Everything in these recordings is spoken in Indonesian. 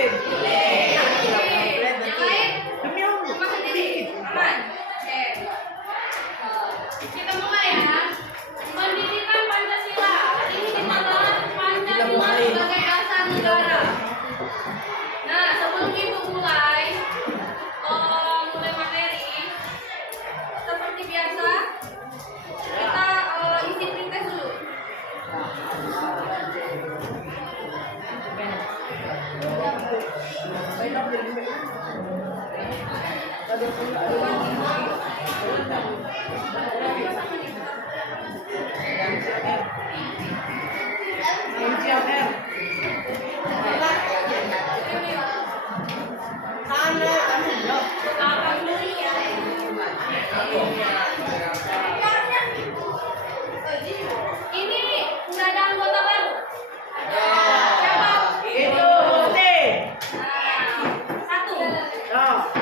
Udin. Yang lain? Demi Allah. Cuma sendiri. Aman. Oke. Kita mulai ya. Pendidikan Pancasila. Ini kita bahas Pancasila sebagai asal negara. Nah, sebelum ibu mulai materi, seperti biasa kita isi pretest dulu. Ini udah ada anggota baru. Siapa? Itu Udin. Satu. Oh.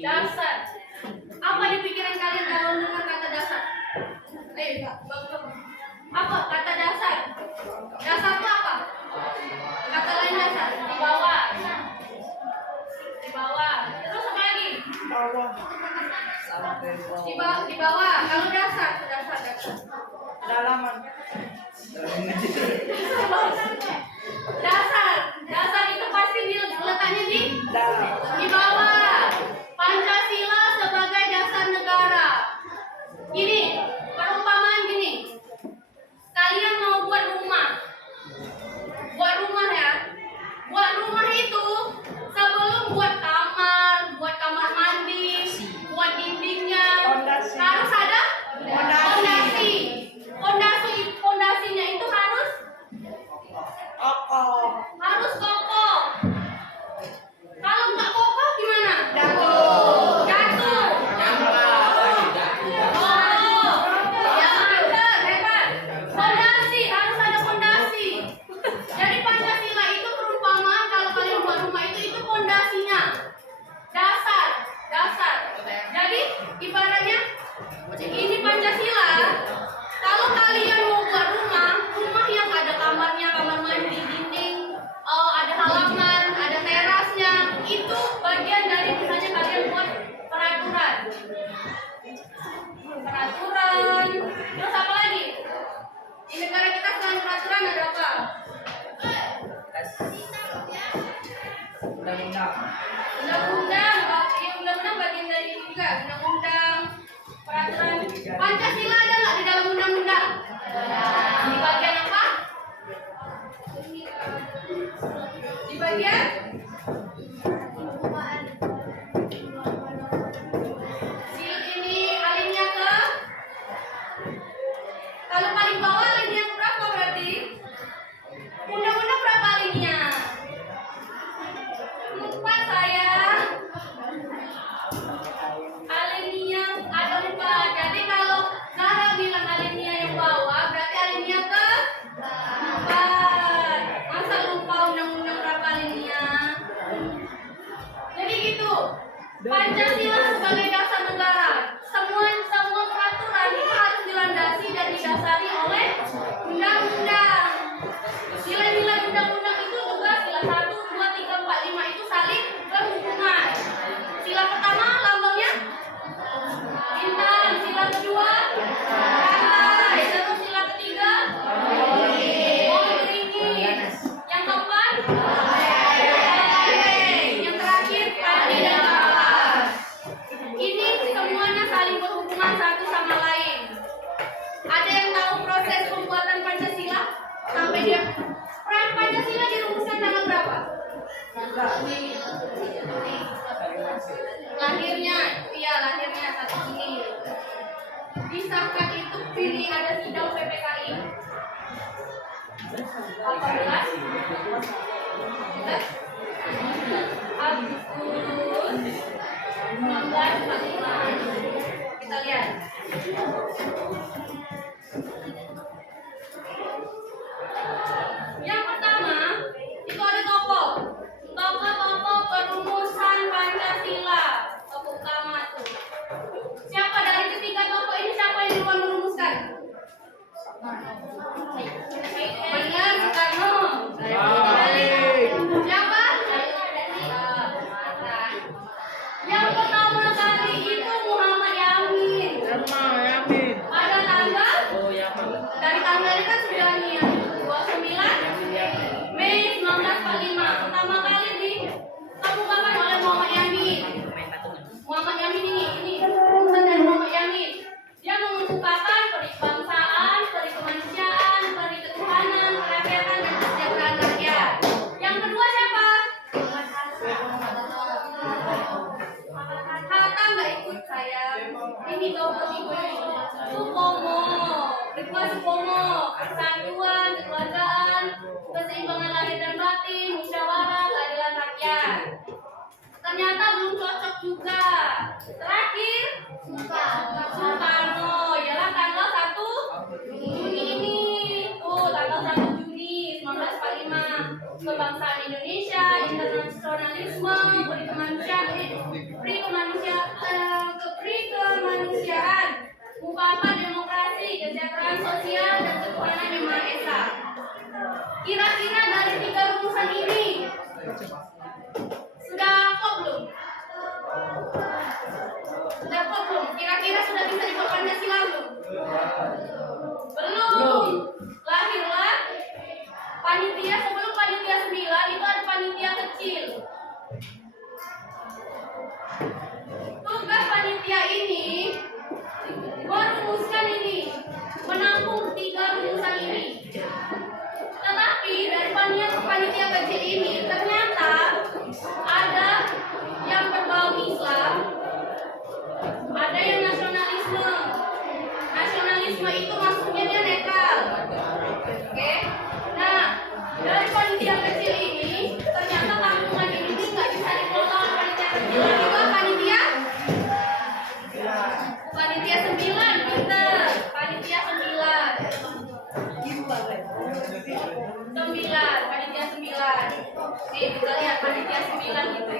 Dasar. Apa di pikiran kalian kalau dengar kata dasar? Apa kata dasar? Dasar itu apa? Kata lain dasar. Di bawah. Di bawah. Terus apa lagi? Bawah. Di bawah. Kalau dasar. Dalaman. Dasar itu pasti letaknya Dalam. di bawah. Pancasila sebagai dasar negara. Gini, perumpamaan gini. Kalian mau buat rumah. Buat rumah ya. Buat rumah itu sebelum buat kamar mandi, buat dindingnya Fondasi. harus ada Fondasi. Fondasinya itu harus kokoh. Kalau nggak kokoh gimana? Jatuh. Jatuh. Oh, ya benar, hebat. Fondasi harus ada fondasi. Jadi Pancasila itu perumpamaan kalau kalian buat rumah itu fondasinya. Dasar. Jadi ibaratnya ini Pancasila. Kalau kalian mau buat rumah yang ada kamarnya, kamar mandi, dinding, ada halaman, ada terasnya, itu bagian dari misalnya kalian buat peraturan. Terus apa lagi? Di negara kita selain peraturan ada apa? Undang-undang. Undang-undang. Iya, undang-undang bagian dari itu juga. Undang-undang, peraturan. Pancasila ada nggak di dalam undang-undang? Di bagian apa? Di bagian ini alinea ke. Kalau paling bawah alinea berapa berarti? Undang-undang berapa alinea? 4 sayang. Alinea ada 4. Jadi kalau Zara bilang alinea yang bawah, berarti alinea ke 4. Masa lupa undang-undang berapa alinea? Jadi gitu. Pancasila sebagai dasar negara. Semua peraturan itu harus dilandasi dan didasari oleh undang-undang. Nilai-nilai undang-undang itu juga sila 1, 2, 3, 4, 5 itu saling berhubungan. Sila pertama lambangnya bintang, sila kedua rantai, terus sila ketiga beringin, yang keempat yang terakhir padi dan kapas. Ini semuanya saling berhubungan satu sama lain. Ada yang tahu proses pembuatan Pancasila sampai dia Pancasila dirumuskan tanggal berapa? Lahirnya 1 Juni. Disahkan itu pilih ada sidang PPKI 18 Agustus 1945. Kita lihat. Yang pertama itu ada tokoh perumusan Pancasila. Tokoh utama tuh. Siapa dari ketiga tokoh ini siapa yang duluan merumuskan? Benar, Soekarno. Siapa? Yang pertama kali itu Muhammad Yamin. Pada tanggal? Dari tanggal ini kan sudah nih 29 Mei 1945. Pertama kali dikemukakan oleh Muhammad Yamin. Muhammad Yamin ini rumusan dari Muhammad Yamin. Dia mengemukakan peribangsaan, perikemanusiaan, periketuhanan, kerakyatan dan kesejahteraan rakyat. Yang kedua siapa? Hatta nggak ikut saya. Ini tokoh ibu Supomo. Kedua Supomo, persatuan, kekeluargaan, keseimbangan lahir dan batin, musyawarah, keadilan rakyat. Ternyata belum cocok juga. Terakhir Soekarno, ialah tanggal 1 Juni ini. Tanggal 1 Juni 1945. Kebangsaan Indonesia, internasionalisme, perikemanusiaan, Sudah kok belum? Sudah kok belum? Kira-kira sudah bisa ikut Pancasila belum? Belum. Lahirlah panitia, sebelum panitia 9 itu ada panitia kecil. Tugas panitia ini merumuskan ini, menampung 3 rumusan ini. Tetapi dari panitia kecil ini ternyata ada yang berbau Islam, ada yang nasionalisme. Nasionalisme itu maksudnya dia netral. Oke? Nah, dari panitia kecil ini ternyata tanggungan ini nggak bisa dikelola oleh panitia kecil. Juga panitia 9, pinter. Panitia 9. Panitia 9. Oke, kita lihat panitia 9 itu.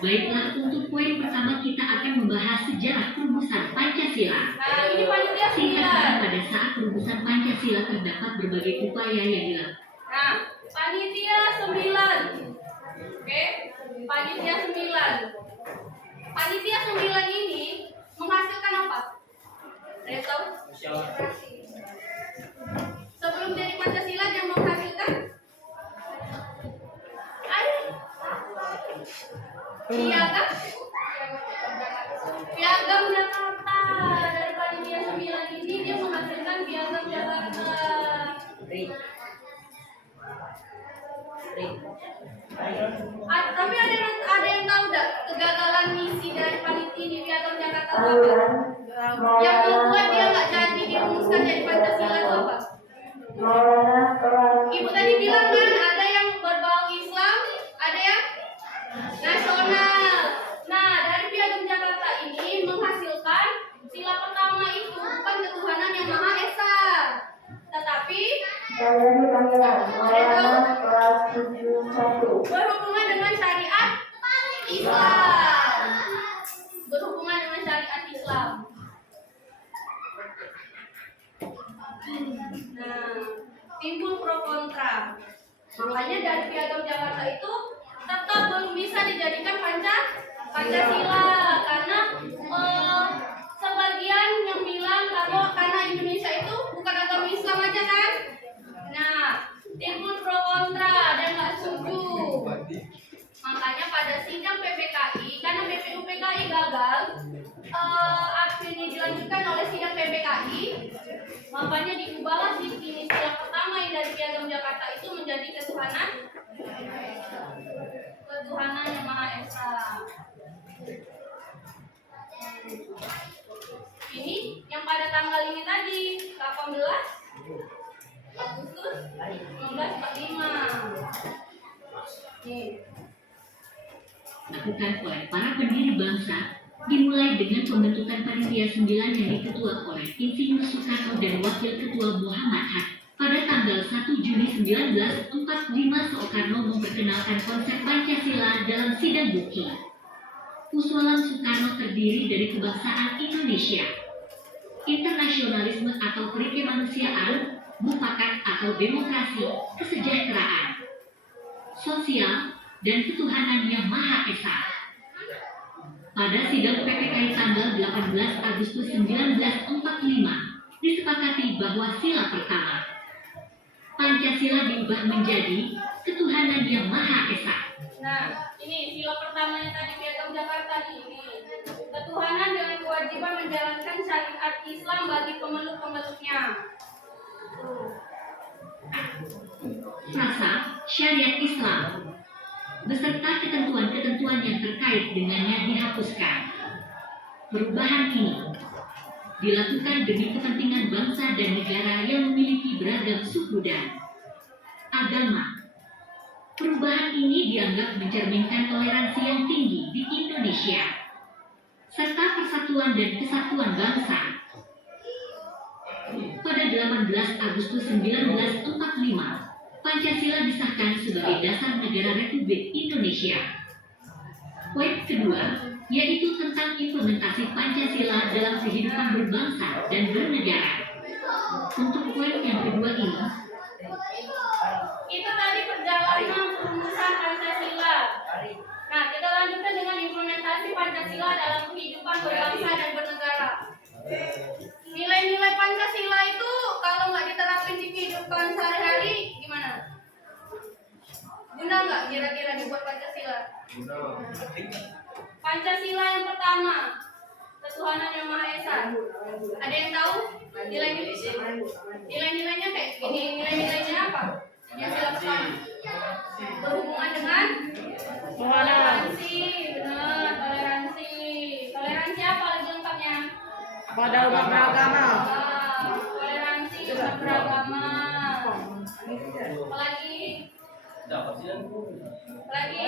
Baiklah, untuk poin pertama kita akan membahas sejarah perumusan Pancasila. Nah, ini panitia 9. Singkatnya, pada saat perumusan Pancasila terdapat berbagai upaya yang dilakukan. Nah, panitia 9. Oke, panitia 9. Panitia 9 ini menghasilkan apa? Ada tahu? Sebelum jadi Pancasila dia menghasilkan? Ada. Piagam? Piagam Jakarta. Dari panitia 9 ini dia menghasilkan piagam Jakarta. Tapi ada yang tahu enggak kegagalan misi dari panitia di piagam Jakarta itu apa? Yang membuat dia nggak jadi dirumuskan jadi Pancasila itu apa? Ibu tadi bilang kan ada yang berbau Islam, ada yang nasional. Nah, dari piagam Jakarta ini menghasilkan sila pertama itu bukan ketuhanan yang Maha Esa, tetapi berhubungan dengan syariat Islam. Berhubungan dengan syariat Islam. Nah, timbul pro kontra. Makanya dari piagam Jakarta itu tetap belum bisa dijadikan Pancasila karena sebagian yang bilang kalau karena Indonesia itu bukan agama Islam aja kan. Nah, timbul pro kontra dan nggak setuju. Makanya pada sidang PPKI karena BPUPKI gagal, akhirnya dilanjutkan oleh sidang PPKI. Makanya diubahlah sila pertama yang dari piagam Jakarta itu menjadi ketuhanan yang Maha Esa. Ini yang pada tanggal ini tadi 18 Agustus 1945. Nih. Lakukan oleh para pendiri bangsa, dimulai dengan pembentukan panitia 9 yang diketua oleh Insinyur Soekarno dan Wakil Ketua Muhammad Hatta. Pada tanggal 1 Juni 1945, Soekarno memperkenalkan konsep Pancasila dalam sidang Buki. Usulan Soekarno terdiri dari kebangsaan Indonesia, internasionalisme atau perikemanusiaan, mufakat atau demokrasi, kesejahteraan, sosial, dan ketuhanan yang Maha Esa. Pada sidang PPKI tanggal 18 Agustus 1945, disepakati bahwa sila pertama Pancasila diubah menjadi ketuhanan yang Maha Esa. Nah, ini sila pertamanya tadi piagam Jakarta ini. Ketuhanan dengan kewajiban menjalankan syariat Islam bagi pemeluk-pemeluknya. Frasa syariat Islam beserta ketentuan-ketentuan yang terkait dengannya dihapuskan. Perubahan ini dilakukan demi kepentingan bangsa dan negara yang memiliki beragam suku dan agama. Perubahan ini dianggap mencerminkan toleransi yang tinggi di Indonesia, serta persatuan dan kesatuan bangsa. Pada 18 Agustus 1945, Pancasila disahkan sebagai dasar negara Republik Indonesia. Poin kedua, yaitu tentang implementasi Pancasila dalam kehidupan berbangsa dan bernegara. Untuk poin yang kedua ini, Itu tadi perjalanan perumusan Pancasila. Nah, kita lanjutkan dengan implementasi Pancasila dalam kehidupan berbangsa dan bernegara. Nilai-nilai Pancasila itu kalau nggak diterapin di kehidupan sehari-hari gimana? Guna nggak kira-kira dibuat Pancasila? Pancasila yang pertama, ketuhanan yang Maha Esa. Ada yang tahu nilai-nilainya kayak gini? Nilai-nilainya apa? Yang sila pertama berhubungan dengan toleransi, benar, toleransi. Toleransi apa lagi lengkapnya? Pada umat beragama. Toleransi umat beragama. Apalagi? Apalagi?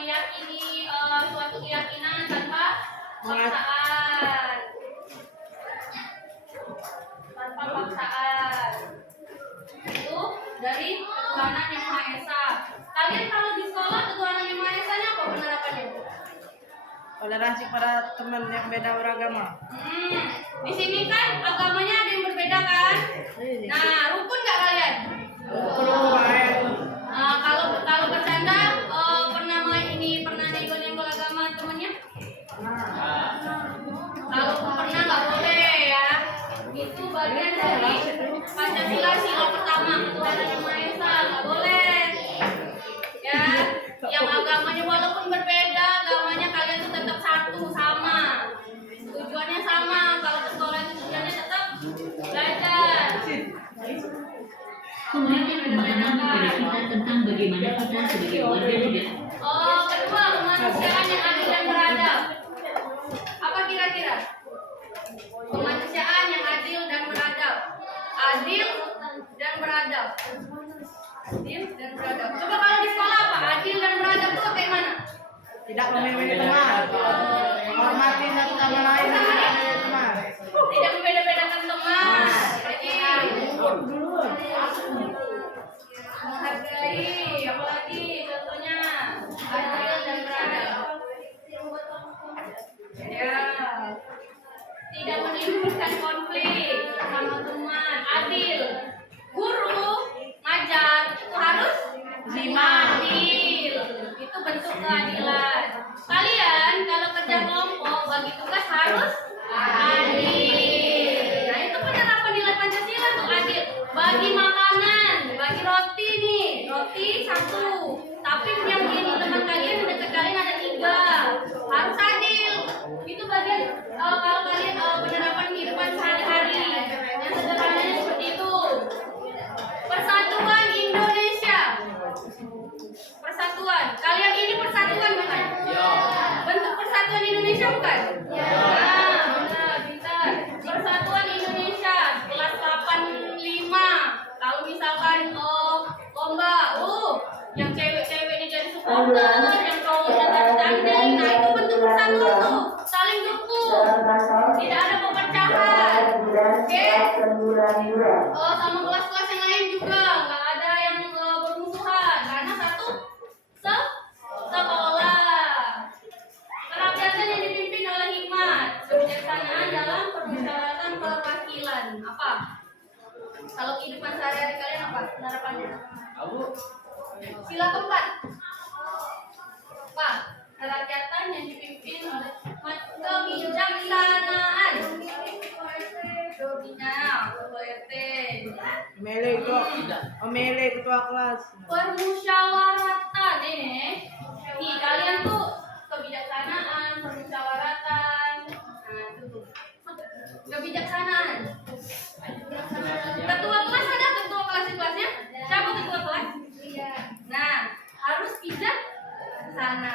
meyakini suatu keyakinan tanpa paksaan. Tanpa paksaan. Itu dari ketuhanan yang Maha Esa. Kalian kalau di sekolah ketuhanan yang Maha Esa-nya apa penerapannya? Toleransi pada teman yang beda beragama. Di sini kan agamanya ada yang berbeda kan? Nah, rukun nggak kalian? Kalau bercanda pernah nenggol agama temennya? Kalau pernah nggak boleh ya. Itu bagian dari Pancasila sila pertama, ketuhanan yang Maha Esa, nggak boleh. Ya, yang agamanya walaupun berbeda, agamanya kalian tuh tetap satu, sama. Tujuannya sama. Kalau ke sekolah itu tujuannya tetap belajar. Memberikan pemahaman kepada kita tentang bagaimana kita sebagai warga negara. Kedua, kemanusiaan yang adil dan beradab. Apa kira-kira? Kemanusiaan yang adil dan beradab. Adil dan beradab. Adil dan beradab. Coba kalau di sekolah apa? Adil dan beradab itu kayak mana? Tidak memilih teman. Hormati satu sama lain. Tidak memilih teman. Tidak membeda-bedakan teman. Jadi menghargai, apalagi contohnya adil dan beradab. Ya, tidak menimbulkan konflik sama teman, adil. Guru ngajar itu harus adil. Itu bentuk keadilan. Kalian kalau kerja kelompok bagi tugas harus adil. Nah, itu penerapan nilai Pancasila tuh adil. Bagi makanan, bagi roti nih, roti satu. Tapi yang ini teman kalian dekat kalian ada 3, harus adil. Itu bagian kalau kalian penerapan kehidupan sehari-hari. Yang sederhananya seperti itu. Persatuan Indonesia. Persatuan. Kalian ini persatuan bukan? Bentuk persatuan Indonesia bukan? Nah, benar, pintar. Persatuan Indonesia kelas 85. Kalau misalkan lomba, yang cewek-ceweknya jadi supporter, yang cowoknya tanding. Nah, itu bentuk persatuan tuh, saling dukung. Tidak ada pepecahan. Oke? Sama kelas-kelas yang lain juga nggak ada yang bermusuhan karena satu sekolah. Kerakyatan yang dipimpin oleh hikmat, kebijaksanaan dalam permusyawaratan perwakilan. Apa? Kalau kehidupan sehari-hari kalian apa penerapannya? Sila keempat. Apa? Kerakyatan yang dipimpin oleh hikmat, kebijaksanaan. Nah, ketua RT. Memilih ketua kelas. Permusyawaratan nih kalian tuh kebijaksanaan, permusyawaratan. Nah, itu tuh. Kebijaksanaan. Ketua kelas ada ketua kelasnya? Siapa ketua kelas? Nah, harus bijaksana.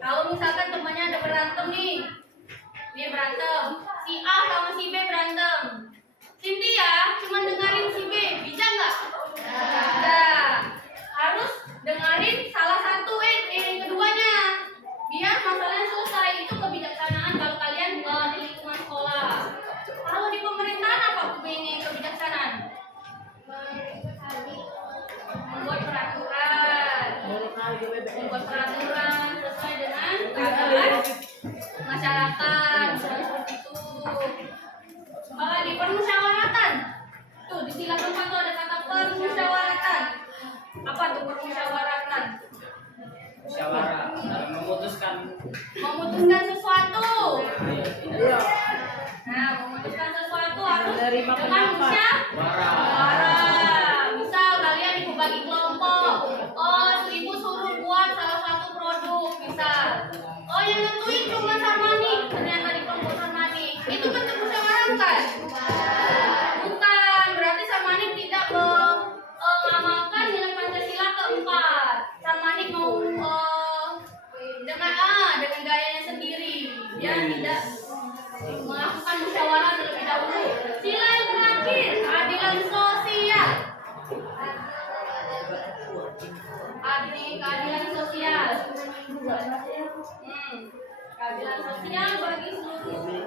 Kalau misalkan temannya ada berantem nih. Dia berantem, si A sama si B berantem. Cynthia cuma dengerin si B, bisa nggak? Nah, harus dengerin salah satu keduanya, biar masalahnya selesai. Itu kebijaksanaan kalau kalian di lingkungan sekolah. Kalau di pemerintahan apa ini kebijaksanaan? keempat tuh ada kata permusyawaratan. Apa tuh permusyawaratan? Musyawarah dalam memutuskan. Memutuskan sesuatu. Iya. Nah, memutuskan sesuatu harus Menerima dengan pendapat. musyawarah. Misal kalian ibu bagi kelompok. Oh, ibu suruh buat salah satu produk, misal. Oh, yang nentuin cuma Sarmani. Ternyata di kelompok Sarmani. Itu bentuk musyawarah kan? Bukan, berarti Sarmani tidak mengamalkan nilai Pancasila keempat. Sarmani mau dengan gayanya sendiri. Dia tidak melakukan musyawarah terlebih dahulu. Sila yang terakhir, keadilan sosial. Keadilan sosial. Keadilan sosial bagi seluruh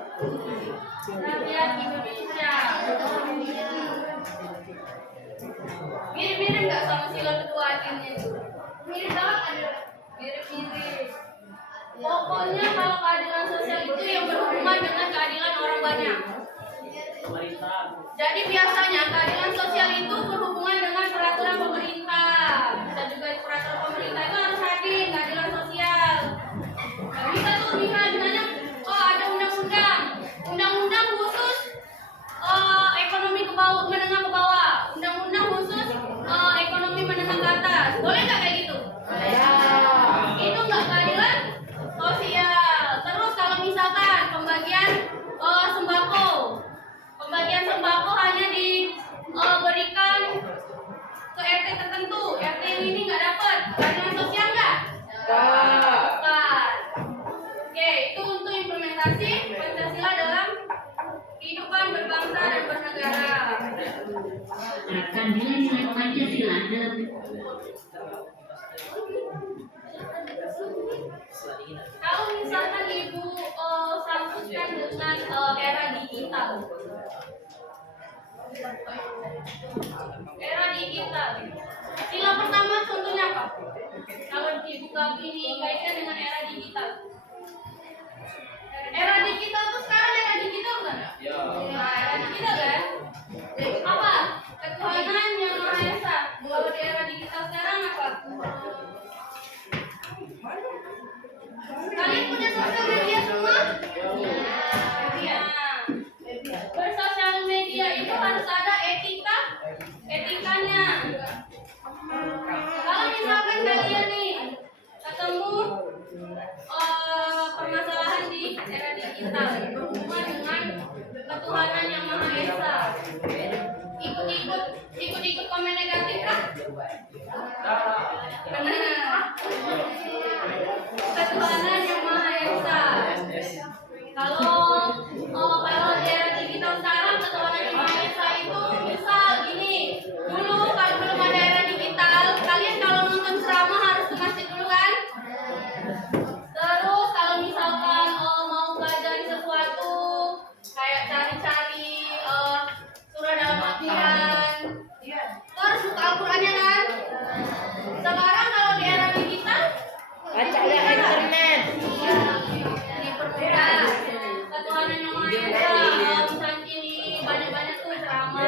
rakyat Indonesia. Mirip-mirip nggak sama sila kedua akhirnya itu? Mirip banget ada. Mirip-mirip. Pokoknya kalau keadilan sosial itu yang berhubungan dengan keadilan orang banyak. Jadi biasanya keadilan sosial itu berhubungan dengan peraturan pemerintah. Bisa juga peraturan pemerintah itu harus hadir keadilan sosial. Nah, bisa tuh misalnya, oh ada undang-undang khusus ekonomi ke bawah, menengah ke bawah, undang-undang khusus ekonomi menengah ke atas. Boleh nggak kayak gitu? Itu nggak keadilan sosial. Terus kalau misalkan pembagian sembako hanya diberikan ke RT tertentu, RT yang ini nggak dapat, keadilan sosial nggak? Bukan. Oke, itu untuk implementasi Pancasila dalam kehidupan berbangsa dan bernegara. Terapkan nilai-nilai Pancasila dalam Kalau misalkan ibu sangkutkan dengan era digital, sila pertama contohnya apa? Kalau ibu ini kaitkan dengan era digital. Era digital itu sekarang era digital kan? Nah, era digital kan? Apa? Ketuhanan yang Maha Esa. Kalau di era digital sekarang apa? Kalian punya sosial media semua? Iya. Bersosial media itu harus ada etikanya. Kalau misalkan kalian nih ketemu permasalahan di era digital berhubungan dengan ketuhanan yang Maha Esa, ikut komen negatif kan? Ketuhanan yang Maha Esa. Kalau di era digital sekarang ketuhanan yang Maha Esa itu misal gini. Dulu kalau belum ada era digital, kalian kalau nonton drama harus ke masjid dulu kan? Terus kalau misalkan mau belajar sesuatu kayak cari-cari surah dalam Al-Quran, terus buka Al-Qurannya kan? Sekarang kalau di era digital Baca lewat internet. dipermudah. Ketuhanan yang Maha Esa, misalnya banyak-banyak tuh ceramah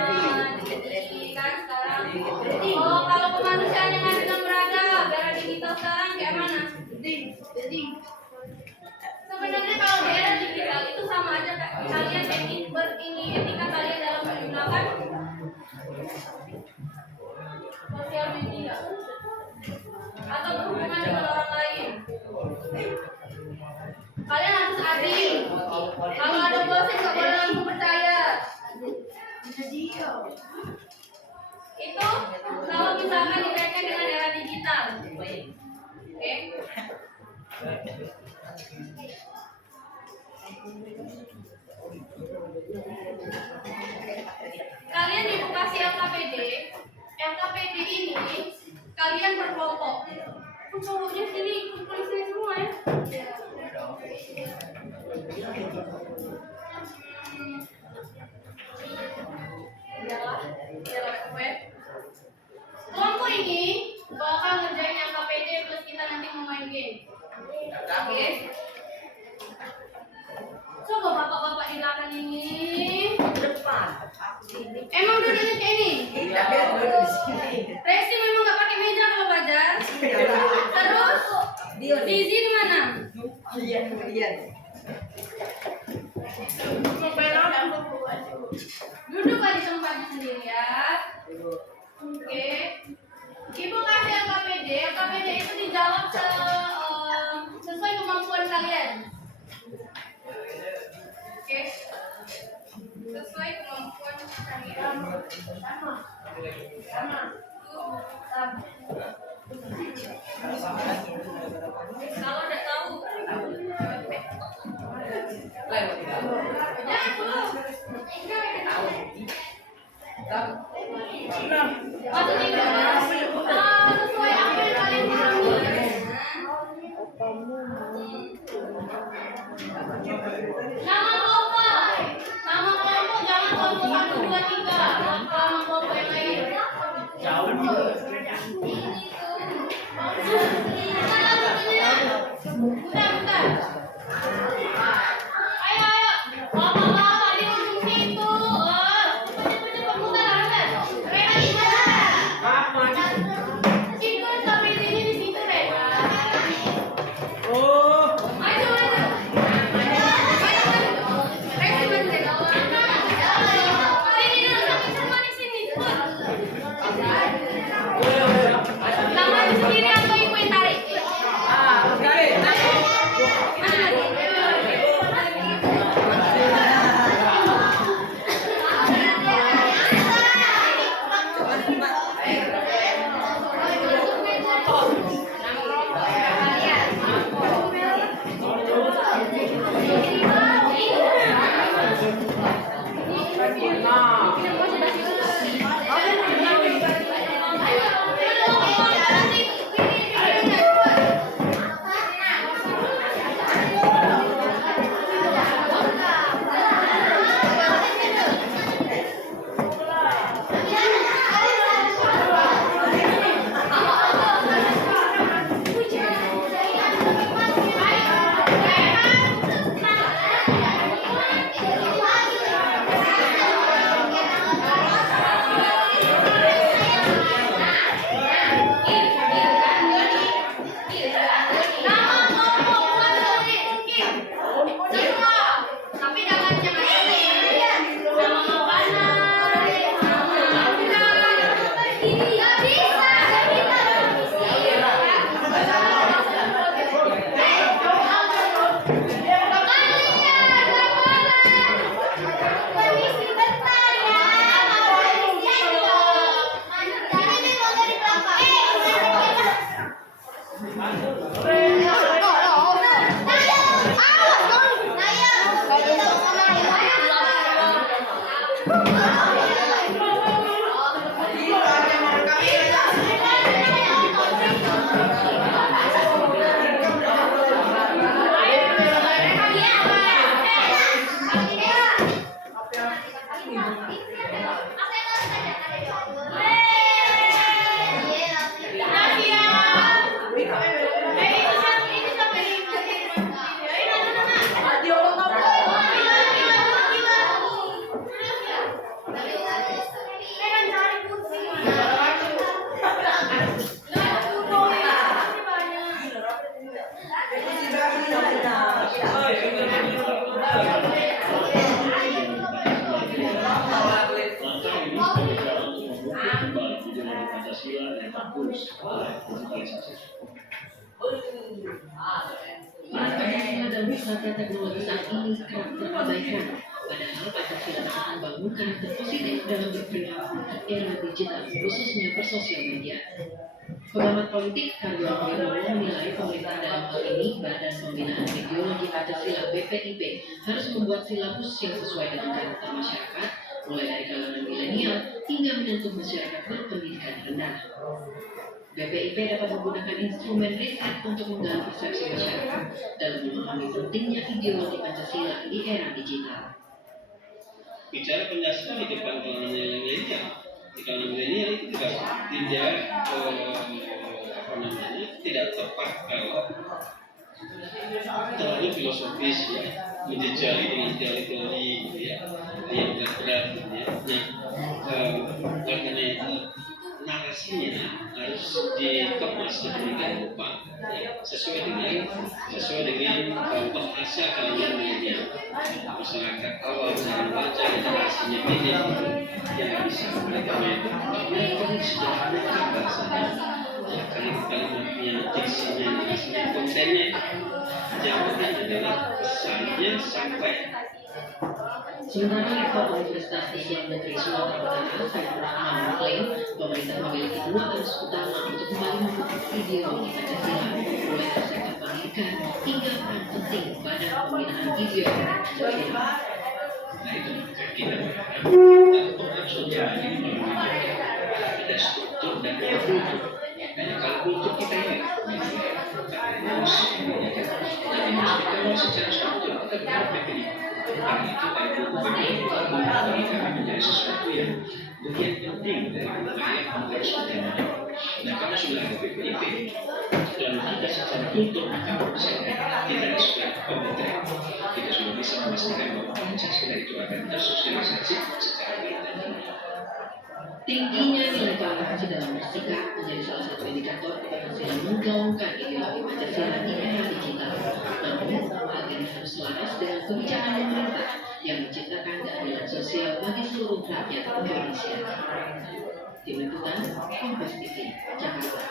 kan sekarang. Oh, kalau kemanusiaan yang ada dan beragam, era digital sekarang kayak mana? Sebenarnya kalau di era digital itu sama aja Kak. Kalian etika kalian dalam menggunakan sosial media atau berhubungan dengan orang lain. Kalian harus adil. Kalau ada gosip nggak boleh langsung percaya. Itu kalau misalkan dikaitkan dengan era digital. Oke. Kalian dikasih LKPD ini kalian berkelompok. Cowoknya sini ikut polisi semua ya. Kelompok ini bakal ngerjain LKPD plus kita nanti mau main game. Oke. Coba bapak-bapak di belakang ini. Depan. Emang duduknya kayak ini? Zizi di mana? Duduk di tempatnya sendiri ya. Oke. Ibu kasih LKPD. LKPD itu dijawab sesuai kemampuan kalian. Oke. Sesuai kemampuan kalian. Sama. Kalau udah tahu. Jangan dulu. Maksudnya sesuai apa yang kalian pahami. Nama kelompok. Nama kelompok jangan kelompok 1, 2, 3. Nama kelompok yang lain. Bentar. Ayo. Bapak di ujung situ. Cepat muter. Rena di mana? Situ sampai sini di situ Rena. Maju. Rena sini. Yang maju sendiri atau ibu yang tarik? Pancasila dan wisata teknologi saat ini kerap terabaikan. Padahal Pancasila dapat membangun karakter positif dalam berperilaku era digital, khususnya bersosial media. Pengamat politik Karyo Wibowo menilai pemerintah dalam hal ini Badan Pembinaan Ideologi Pancasila BPIP harus membuat silabus yang sesuai dengan karakter masyarakat, mulai dari kalangan milenial hingga menyentuh masyarakat berpendidikan rendah. BPIP dapat menggunakan instrumen riset untuk menggali persepsi masyarakat dalam memahami pentingnya ideologi Pancasila di era digital. Bicara Pancasila di depan kalangan milenial, di kalangan milenial itu tidak tepat kalau terlalu filosofis ya, menjejali dengan teori-teori ya, yang berat-berat ya. Nah, karena itu narasinya harus dikemas sedemikian rupa sesuai dengan bahasa kalian yang masyarakat awam cara baca literasinya minim yang bisa mereka kalian sederhanakan bahasanya ya kalimat-kalimatnya diksinya narasinya kontennya yang penting adalah pesannya sampai. Sementara Rektor Universitas Islam Negeri Sumatera Utara, Saiful Rahman mengklaim pemerintah memiliki dua arus utama untuk kembali membentuk ideologi Pancasila, mulai dari sektor pendidikan hingga peran penting pada pembinaan ideologi Pancasila. Nah itu kita berharap sosial ini ada struktur dan ada kultur. Nah kalau kultur kita ini harus secara struktur kita berbeda. Karena itu kami menjadi sesuatu yang bagian penting dari upaya konteks utama. Nah kalau sudah ada PPIP dan kita secara kultur kita sudah kompeten, kita sudah bisa memastikan bahwa Pancasila itu akan tersosialisasi secara baik dan benar. Tingginya nilai toleransi dalam bersikap menjadi salah satu indikator keberhasilan menggaungkan ideologi Pancasila di era digital. Namun, hal ini harus selaras dengan kebijakan pemerintah yang menciptakan keadilan sosial bagi seluruh rakyat Indonesia. Tim Liputan, Kompas TV, Jakarta.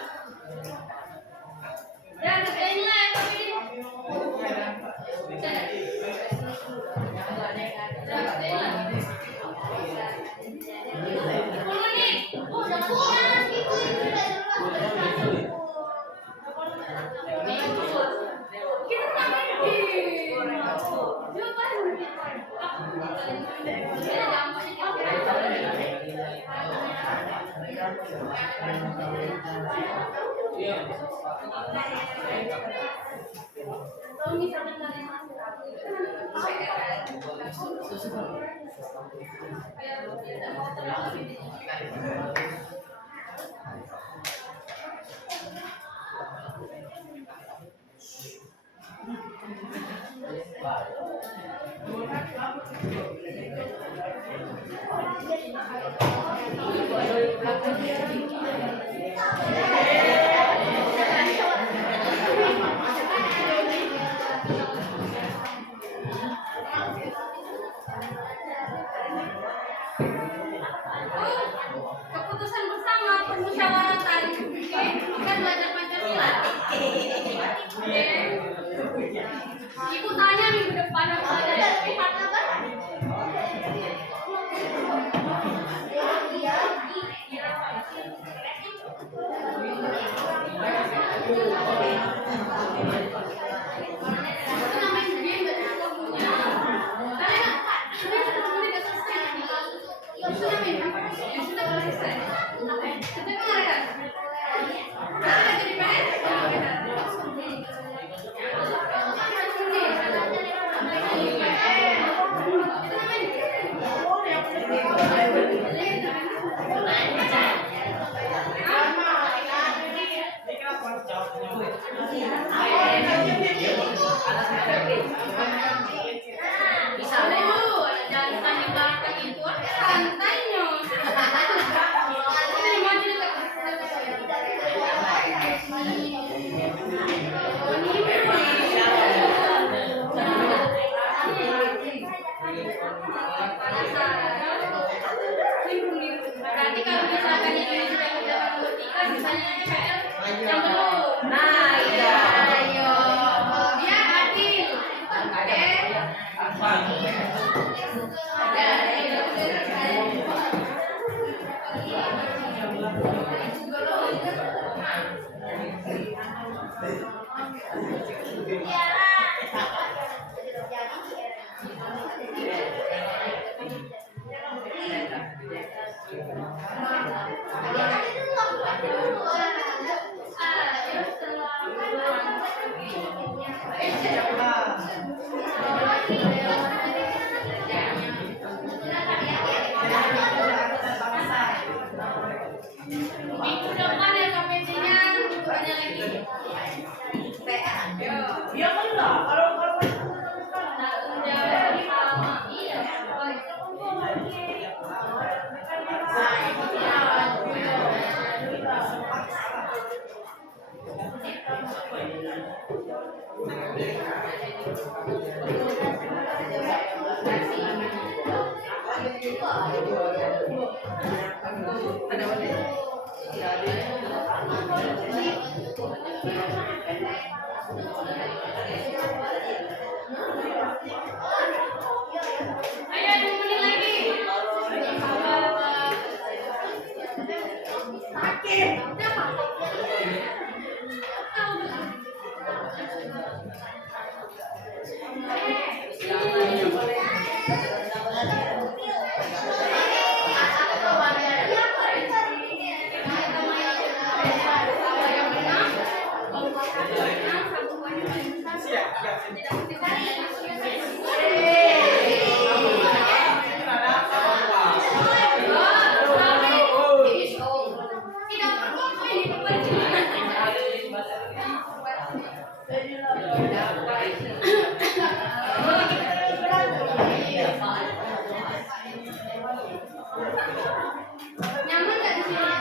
Keputusan bersama permusyawaratan kan belajar Pancasila. Ibu tanya minggu depan aku belajar pihak apa? Berarti kalau misalkan ini sudah mendapat ketika misalnya PL yang belum. Nah, iya. Ayo. Dia adil. Minggu depan ya KPT-nya banyak lagi. Ya kan lah, kalau iya. Ayo, 5 menit lagi. Tidak perlu ini nyaman nggak di sini?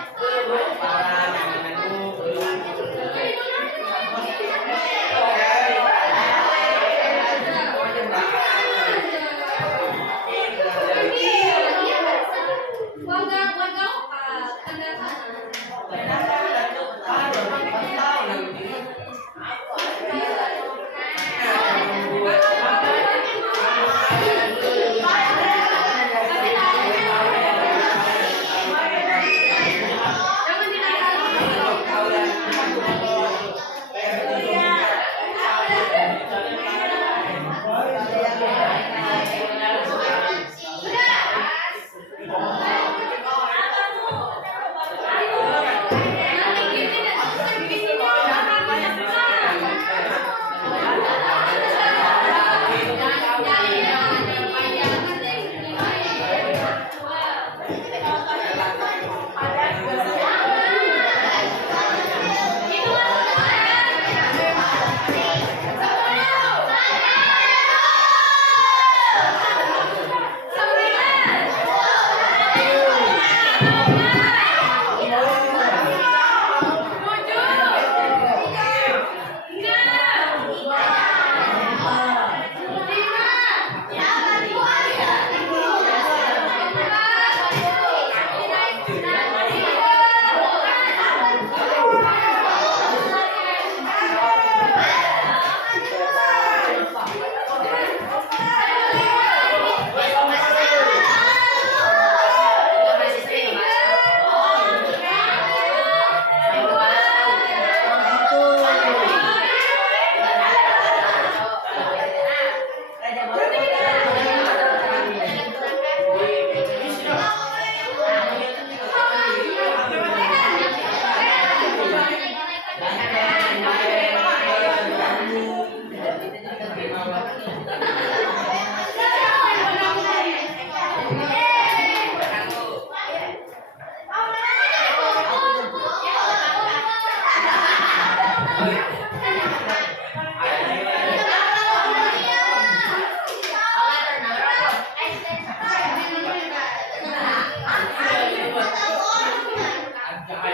Warga lokal, Anda sana. Jangan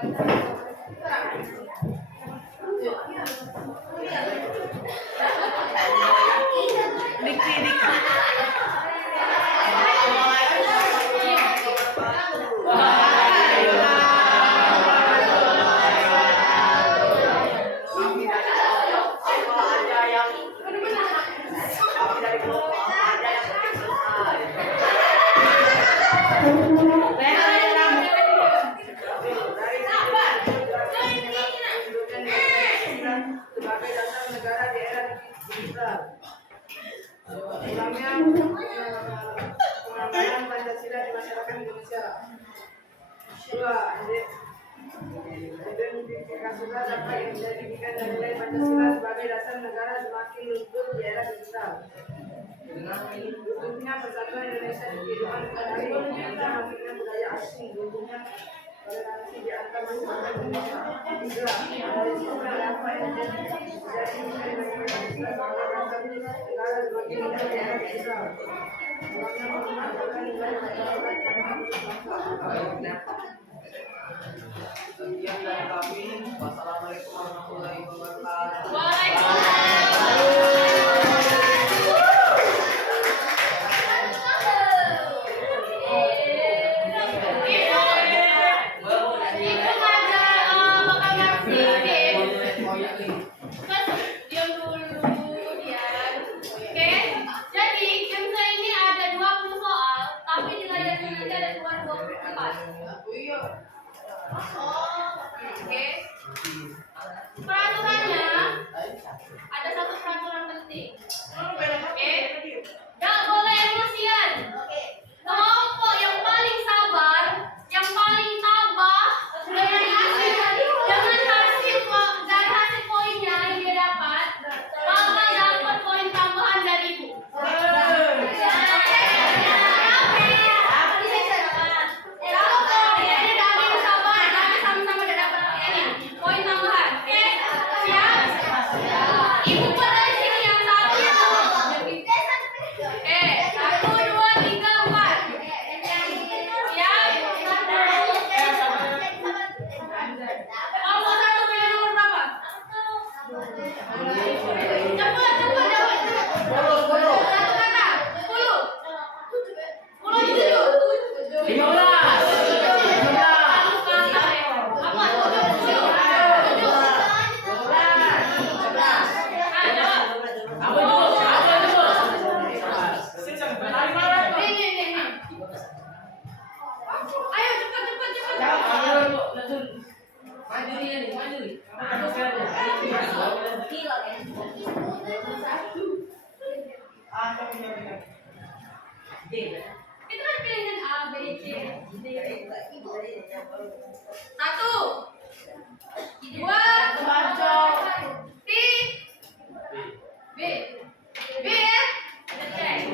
Diksi, diksi. Sebagai dasar negara di era digital. Ulamnya pengambilan Pancasila di masyarakat Indonesia. 2. Identifikasilah data yang menjadikan nilai Pancasila sebagai dasar negara semakin luntur di era digital. Bentuknya persatuan Indonesia di kehidupan sehari-hari dan masuknya budaya asing, bentuknya toleransi di antar masyarakat Indonesia. 3. Dari sumber apa yang menjadi nilai Pancasila sebagai dasar negara semakin luntur di era digital. Ulangnya memanfaatkan nilai Pancasila yang harus bangsa. Sekian dari kami. Wassalamualaikum warahmatullahi wabarakatuh. Peraturannya ada satu peraturan penting. Oke, nggak boleh emosian. Kelompok yang paling sabar, yang paling tabah dengan hasil poinnya yang dia dapat, bakal dapat poin tambahan dari ibu. Itu kan pilihan A, B, C, D. 1, 2, 3, B. B ya? Cek.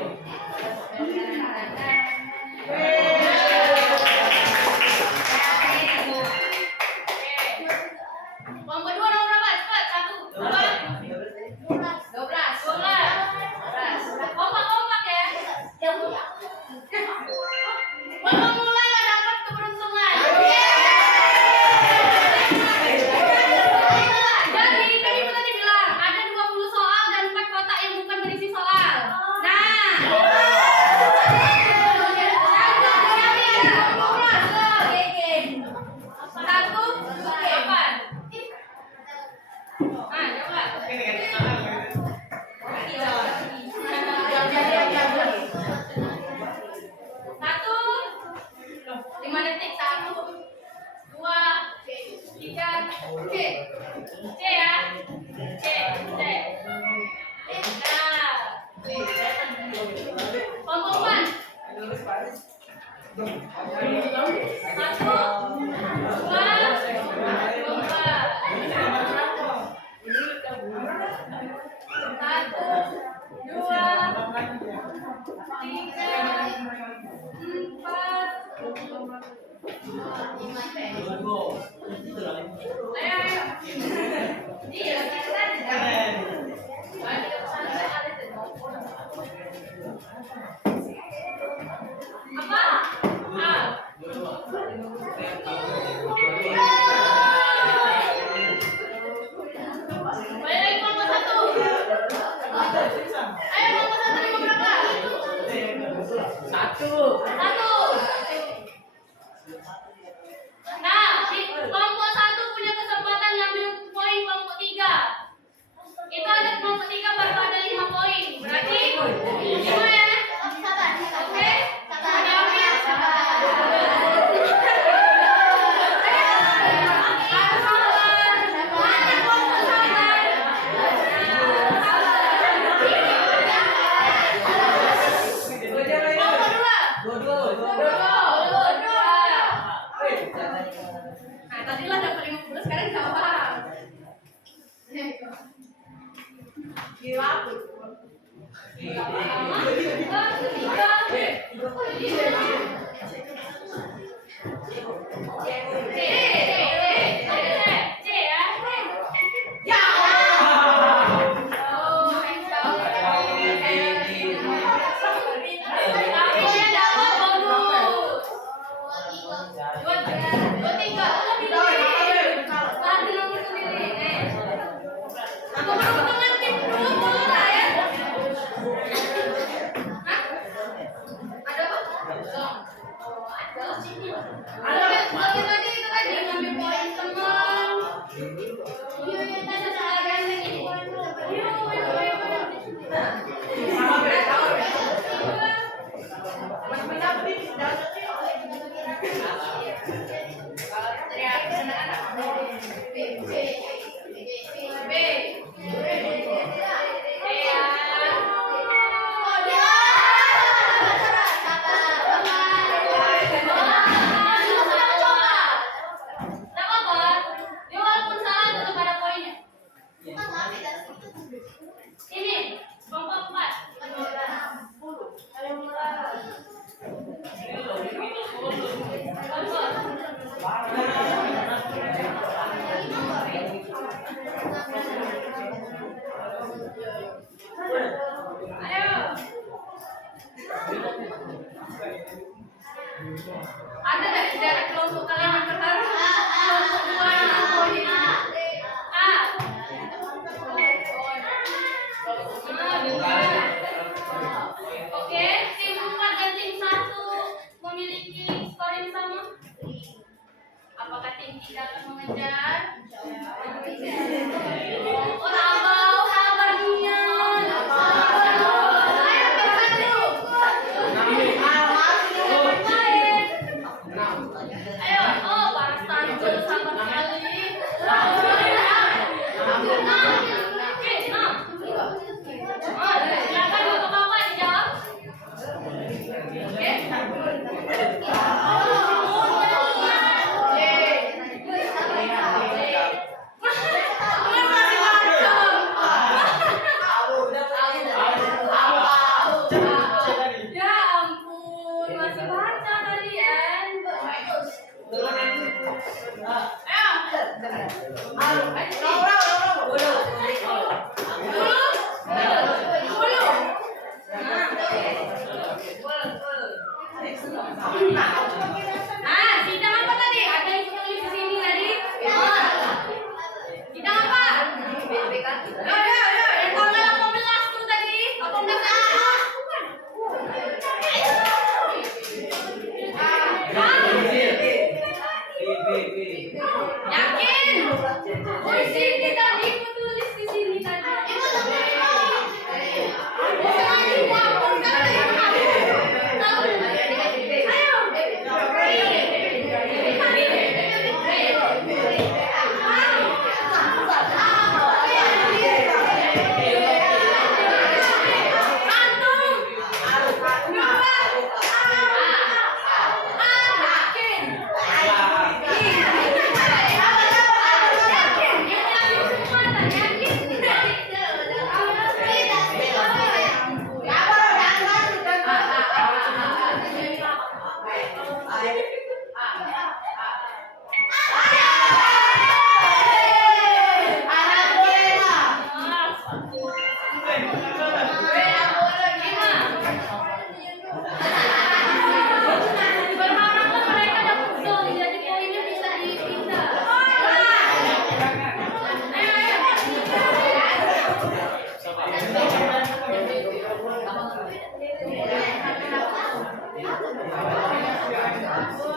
Kelompok 2 nomor berapa? Cepat. 1, 2, 12. Kompak-kompak ya. Belum mulai nggak dapat keberuntungan. Jadi tadi kita dibilang ada 20 soal dan 4 kotak yang bukan berisi soal. Nah, satu, delapan. Satu, 5 detik. 1, 2, 3, C. C ya. C. Nah, pengumuman. 1, 2, 4, 5. Apa? Ini kelompok 4. Ayo. Ada nggak di daerah kelompok kalian yang tertarik? Kelompok 2 yang aku ini. Oke, tim 4 dan tim 1 memiliki skor yang sama. Apakah tim 3 akan mengejar? Oh, sabar niat. Ayo Ayo, oh, Pak Santo sabar sekali. Silakan Bapak-bapak dijawab. Ya ampun, masih baca kalian. Sidang apa tadi? Ada yang tulis di sini tadi? Sidang apa? Yang tanggal 18 tuh tadi. 18 Yakin? Oh, di sini tadi aku tulis di sini tadi. Ayo.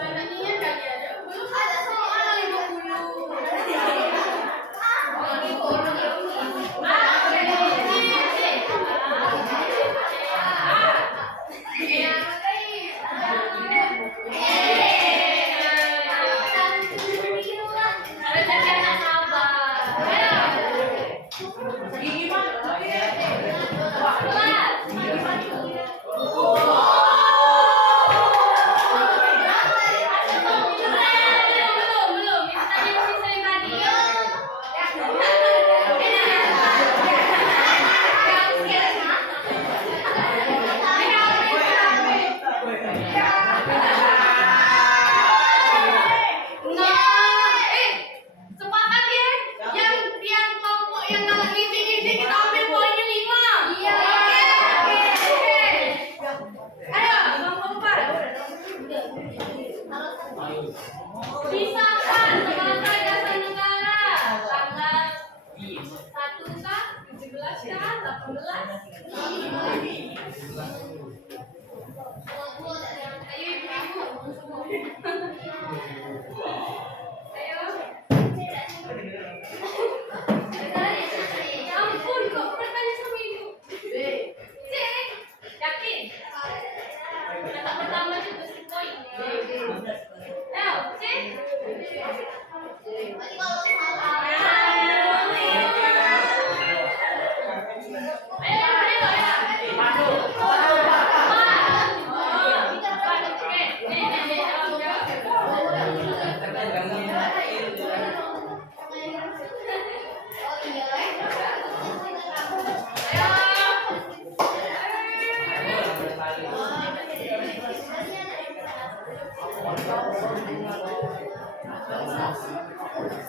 Pisahkan sebagai dasar negara. Tanggal 1 kah? 17 kah? 18? Ayo ibu-ibu. Ayo. Ya ampun, kok bertanya sama ibu? C. Yakin? Kata pertama itu besi poin. Ayo, C.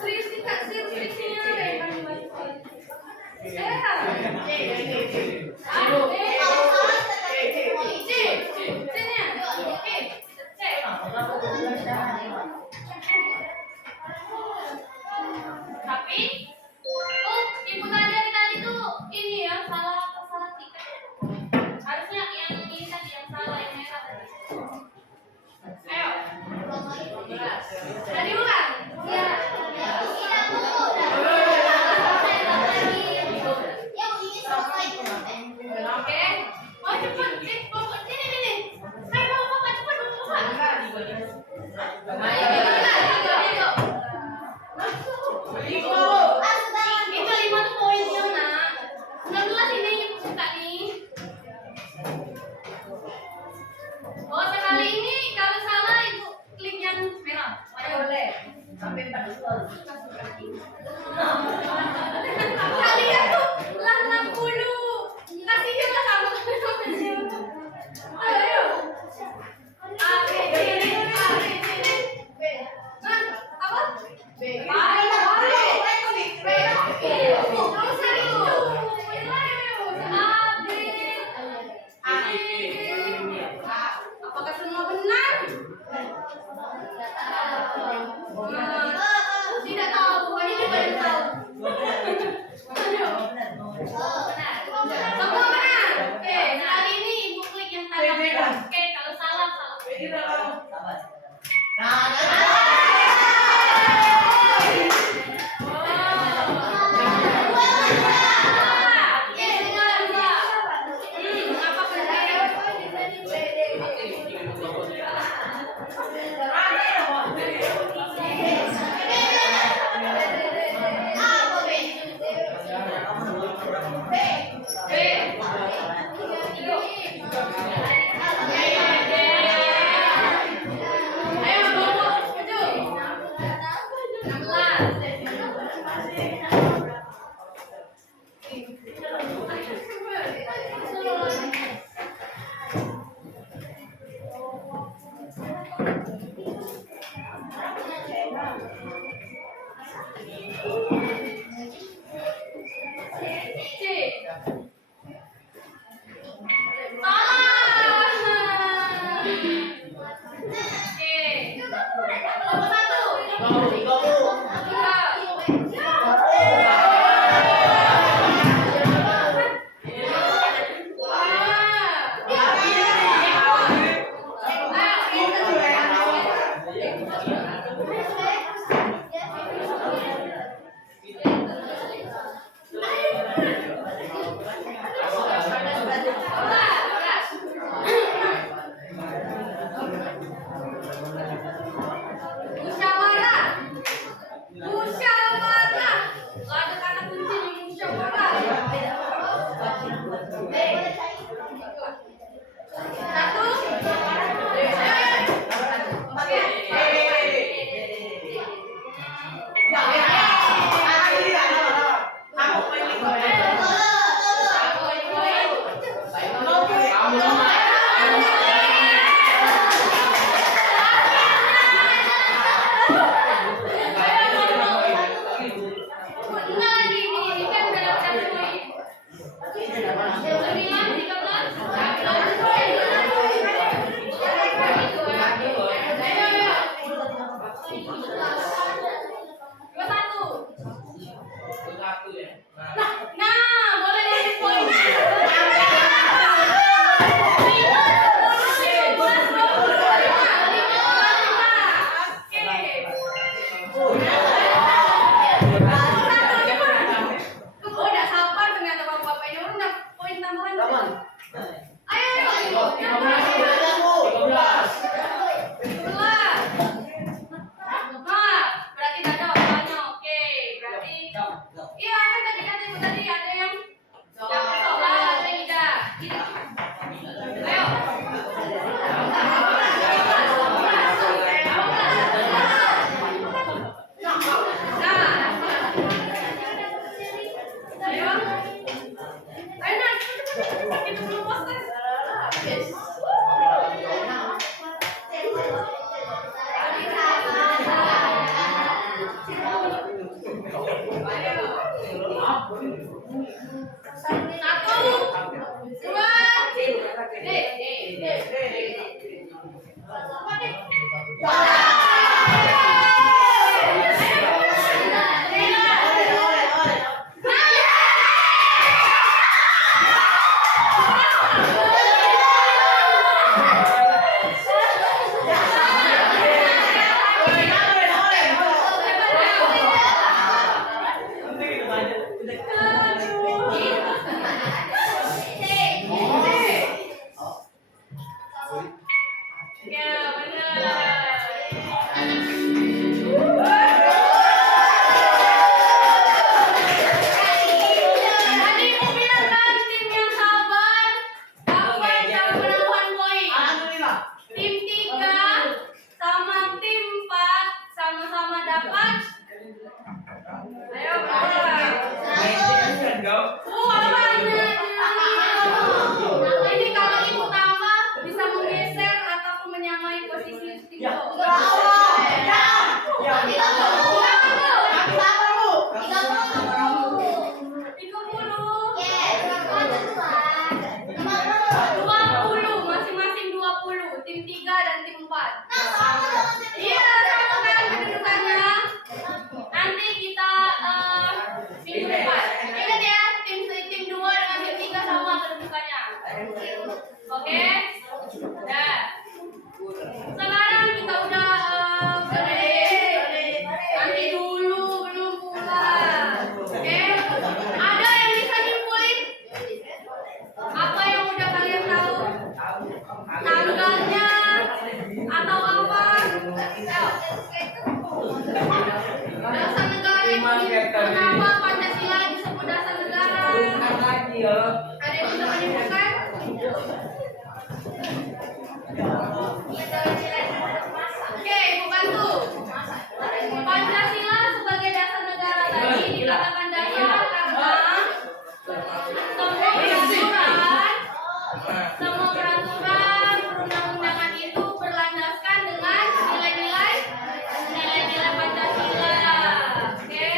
Serius nih kak, seriusnya tapi ibu tadi tuh ini ya salah tiket. Harusnya yang ini tadi yang salah yang merah tadi. Ayo. Tadi bukan? Iya. Oke. Oh cepat, ini. Ayo bapak cepat bapak. Itu 5 tuh poinnya nak. 19 ini suka nih. Oh sekali ini kalau salah ibu klik yang merah. Boleh. Sampai 4 Kalian tuh lah 60. Kasihlah sama kalian. Ayo. A B C D. Nah, apa? B. Apakah semua benar? Tidak tahu, ini juga tidak tahu. Ayo. Benar. Semua benar. Oke, kali ini ibu klik yang tanda. Oke, kalau salah. Satu ya. Nah, boleh dari poin. Udah sabar ternyata bapak-bapak ini udah poin tambahan. Ayo. 13. Nah, berarti udah jawabannya. Oke, berarti iya kan tadi kata ibu tadi ada yang salah, ada yang tidak. Ayo. Kenapa Pancasila disebut dasar negara? Ada yang bisa menyebutkan? Oke, Ibu bantu. Pancasila sebagai dasar negara tadi dikatakan dasar karena semua peraturan perundang-undangan itu berlandaskan dengan nilai-nilai Pancasila. Oke.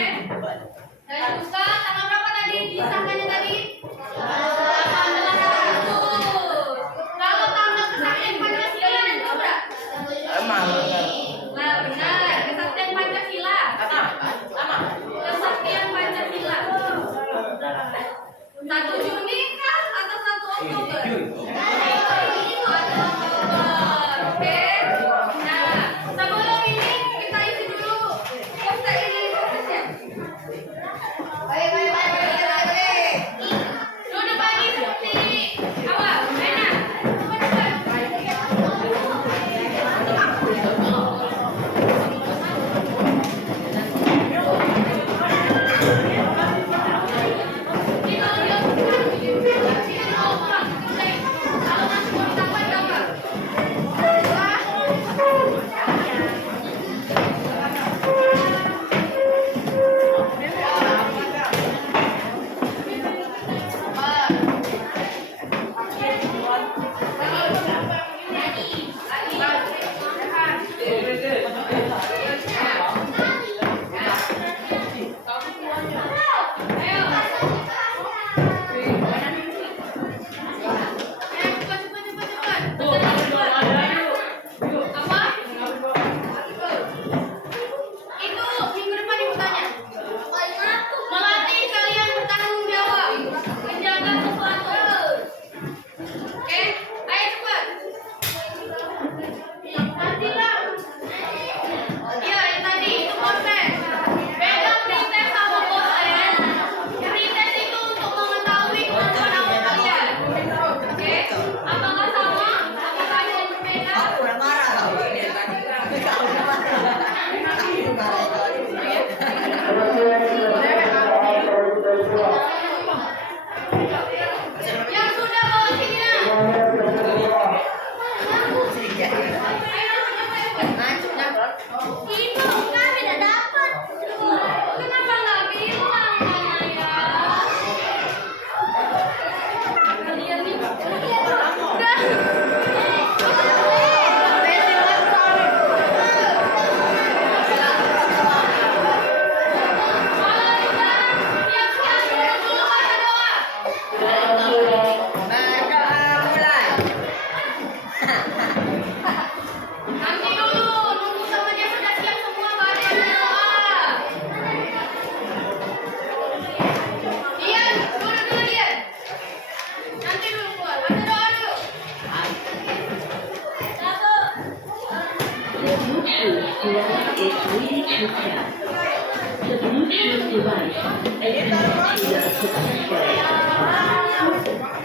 Bluetooth device is ready to pair. The Bluetooth device is connected successfully.